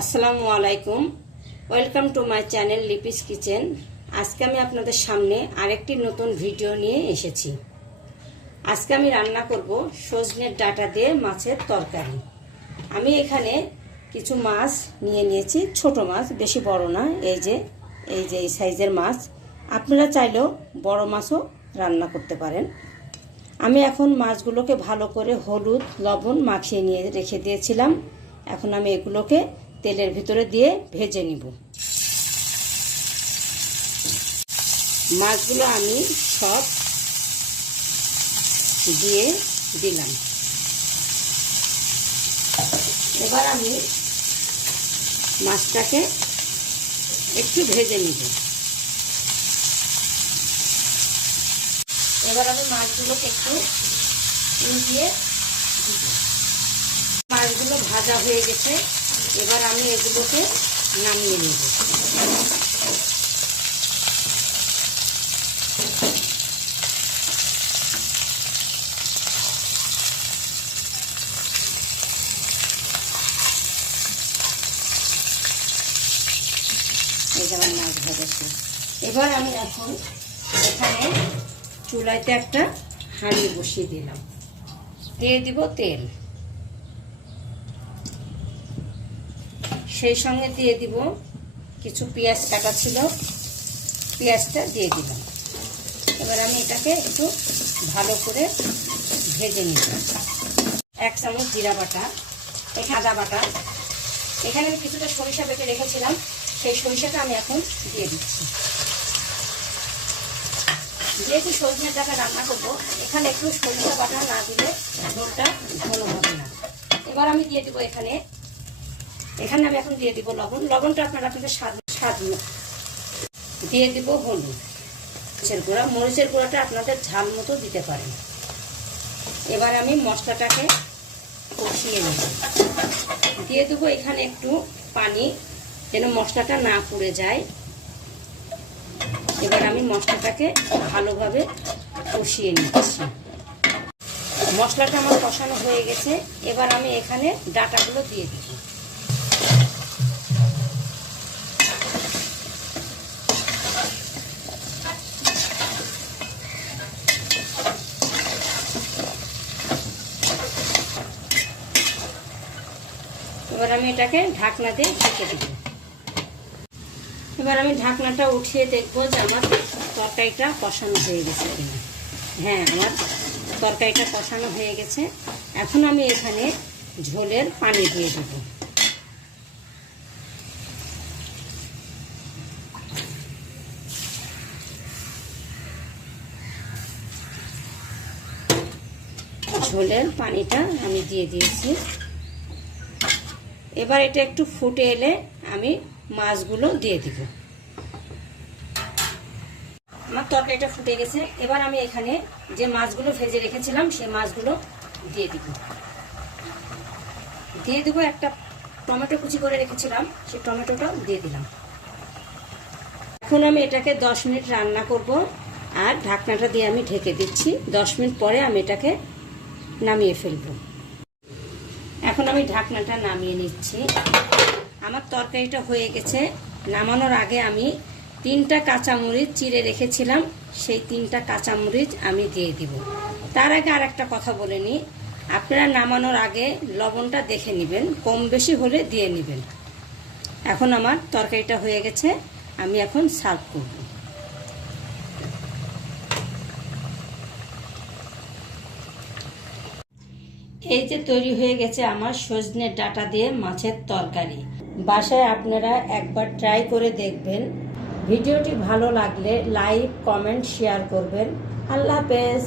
আসসালামু আলাইকুম, welcome to my channel Lipi's kitchen. আজকে আমি আপনাদের সামনে আরেকটি নতুন ভিডিও নিয়ে এসেছি। আজকে আমি রান্না করব সজনের ডাঁটা দিয়ে মাছের তরকারি। আমি এখানে কিছু মাছ নিয়ে নিয়েছি, ছোট মাছ, বেশি বড় না। এই যে এই সাইজের মাছ। আপনারা চাইলেও বড় মাছও রান্না করতে পারেন। আমি এখন মাছগুলোকে ভালো করে হলুদ লবণ মাখিয়ে নিয়ে রেখে দিয়েছিলাম। এখন আমি এগুলোকে তেলের ভিতরে দিয়ে ভেজে নিব। মাছগুলো আমি সব দিয়ে দিলাম। এবার আমি মাছটাকে একটু ভেজে নিব। এবার আমি মাছগুলোকে একটু উল্টিয়ে দিব। মাছগুলো ভাজা হয়ে গেছে। এবার আমি এগুলোকে নামিয়ে নেব। এই যেমন মাছ ভাজাচ্ছি। এবার আমি এখন এখানে চুলাইতে একটা হাঁড়ি বসিয়ে দিলাম। দিয়ে দিব তেল, সেই সঙ্গে দিয়ে দিব কিছু পেঁয়াজ কাটা ছিল, পেঁয়াজটা দিয়ে দিলাম। এবার আমি এটাকে একটু ভালো করে ভেজে নিব। 1 চামচ জিরা বাটা, আদা বাটা, এখানে আমি কিছুটা সরিষা বেটে রেখেছিলাম, সেই সরিষাটা আমি এখন দিয়ে দিচ্ছি। যেহেতু সজনের ডাঁটা রান্না করবো, এখানে একটু সরিষা বাটা না দিলে ঝোলটা ভালো হবে না। এবার আমি দিয়ে দিব এখানে আমি এখন দিয়ে দিব লবণ। লবণটা আপনারা আপনাদের স্বাদ দিয়ে দিব হলুদ, মরিচের গুঁড়া। মরিচের গুঁড়াটা আপনাদের ঝাল মতো দিতে পারেন। এবার আমি মশলাটাকে কষিয়ে নেব। দিয়ে দেবো এখানে একটু পানি, যেন মশলাটা না পুড়ে যায়। এবার আমি মশলাটাকে ভালোভাবে কষিয়ে নিচ্ছি। মশলাটা আমার কষানো হয়ে গেছে। এবার আমি এখানে ডাঁটাগুলো দিয়ে দিব। এবার আমি এটাকে ঢাকনা দিয়ে ঢেকে দেব। এবার আমি ঢাকনাটা উঠিয়ে দেখবো যে আমার তরকারিটা কষানো হয়ে গেছে কিনা। হ্যাঁ, আমার তরকারিটা কষানো হয়ে গেছে। এখন আমি এখানে ঝোলের পানি দিয়ে দেব। ঝোলের পানিটা আমি দিয়ে দিয়েছি। এবার এটা একটু ফুটে এলে আমি মাছগুলো দিয়ে দিব। আমার তরকারিটা ফুটে গেছে। এবার আমি এখানে যে মাছগুলো ভেজে রেখেছিলাম সেই মাছগুলো দিয়ে দিব। একটা টমেটো কুচি করে রেখেছিলাম, সেই টমেটোটাও দিয়ে দিলাম। এখন আমি এটাকে 10 মিনিট রান্না করব, আর ঢাকনাটা দিয়ে আমি ঢেকে দিচ্ছি। 10 মিনিট পরে আমি এটাকে নামিয়ে ফেলবো। এখন আমি ঢাকনাটা নামিয়ে নিচ্ছি। আমার তরকারিটা হয়ে গেছে। নামানোর আগে আমি 3টা কাঁচামরিচ চিড়ে রেখেছিলাম, সেই 3টা কাঁচামরিচ আমি দিয়ে দিব। তার আগে আর একটা কথা বলে নিই, আপনারা নামানোর আগে লবণটা দেখে নেবেন, কম বেশি হলে দিয়ে নেবেন। এখন আমার তরকারিটা হয়ে গেছে, আমি এখন সার্ভ করব। এই যে তৈরি হয়ে গেছে আমার সজনের ডাঁটা দিয়ে মাছের তরকারি। বাসায় আপনারা একবার ট্রাই করে দেখবেন। ভিডিওটি ভালো লাগলে লাইক, কমেন্ট, শেয়ার করবেন। আল্লাহ হাফেজ।